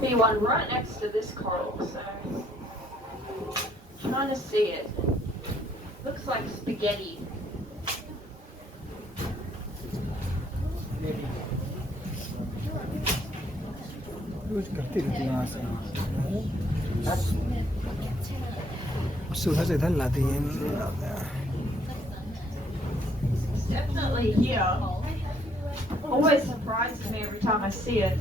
to be one right next to this coral, so I'm trying to see it. Looks like spaghetti. रोज करती रहती है वहाँ से उससे उधर से इधर लाती है Definitely here. Always surprises me every time I see it.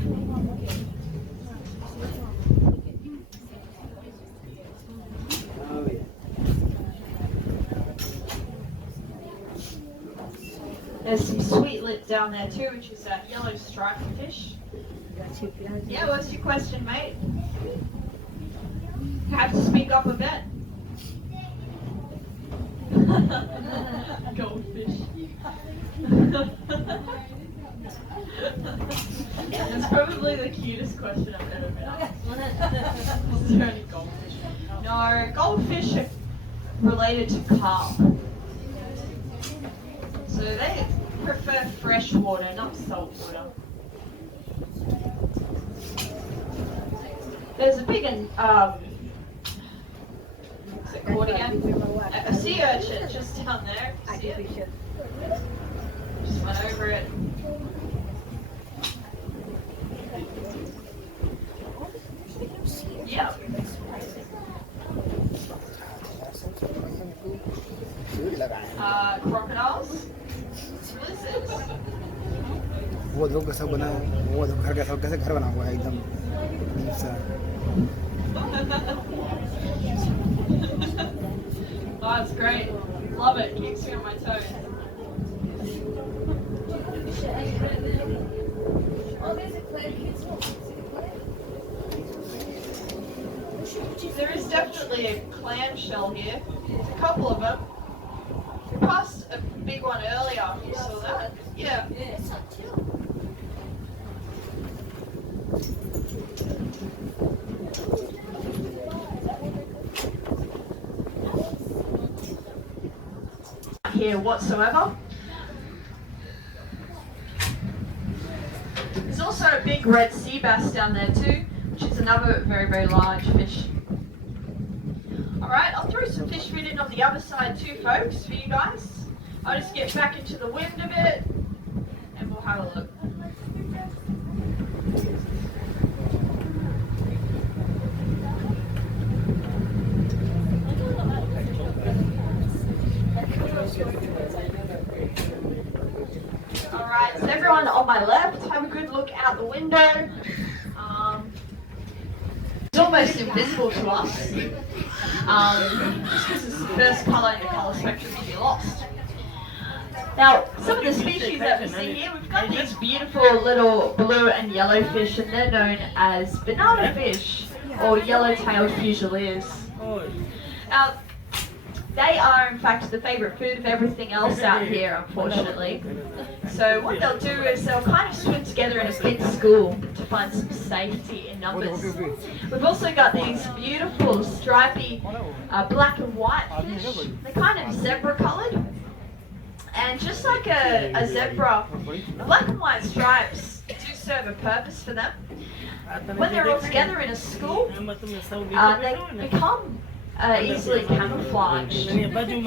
There's some sweet lip down there too, which is that yellow striped fish. Yeah, what's your question, mate? You have to speak up a bit. Goldfish. It's probably the cutest question I've ever been asked. Is there any goldfish? No, goldfish are related to carp. So they prefer fresh water, not salt water. There's a big, what's it called again? A sea urchin just down there. See it? Just went over it. Yep. Crocodiles. Lizards. वो देखो कैसा बना वो देखो घर कैसा कैसे घर बना हुआ है एकदम Oh, it's great. Love it. Keeps me on my toes. There is definitely a clamshell here. There's a couple of them. We passed a big one earlier. You saw that? Yeah. Here whatsoever. There's also a big red sea bass down there too, which is another very, very large fish. Alright, I'll throw some fish feed in on the other side too, folks, for you guys. I'll just get back into the wind a bit and we'll have a look. Alright, so everyone on my left, have a good look out the window. It's almost invisible to us. Just because it's the first colour in the colour spectrum if you're lost. Now, some of the species that we see here, we've got these beautiful little blue and yellow fish, and they're known as banana fish or yellow-tailed fusiliers. Now, they are in fact the favourite food of everything else out here, unfortunately. So what they'll do is they'll kind of swim together in a big school to find some safety in numbers. We've also got these beautiful stripy black and white fish. They're kind of zebra coloured. And just like a zebra, black and white stripes do serve a purpose for them. When they're all together in a school, they become easily camouflaged. So it's really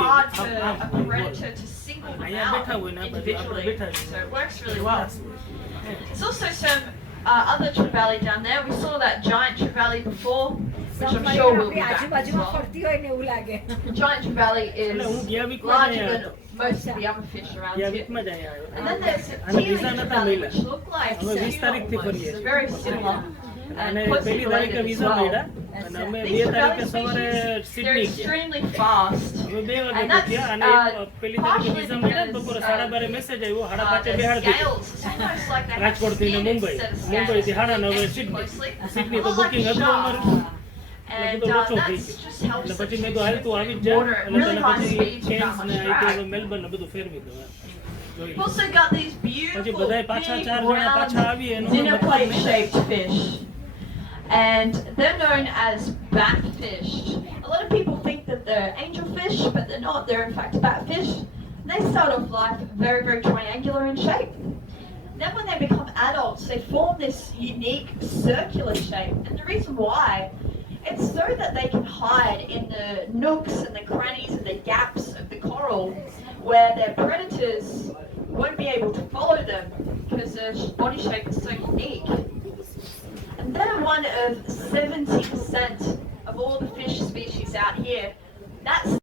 hard for a predator to single them out individually, so it works really well. There's also some other trevally down there. We saw that giant trevally before, which I'm sure will be back as well. The giant trevally is larger than most of the other fish around here. And then there's tealing trevally, which look like tuna almost. They're very similar. And closely related as well. These trevally species, they're extremely fast. And that's partially because their scales, it's almost like they have skin instead of scales. They closely, more like a shark. And that just helps them to water at really high speeds without much drag. We've also got these beautiful, big, round, dinner plate shaped fish. And they're known as batfish. A lot of people think that they're angelfish, but they're not. They're in fact batfish. They start off life very, very triangular in shape. then when they become adults, they form this unique circular shape. And the reason why, it's so that they can hide in the nooks and the crannies and the gaps of the coral where their predators won't be able to follow them because their body shape is so unique. And they're one of 70% of all the fish species out here. That's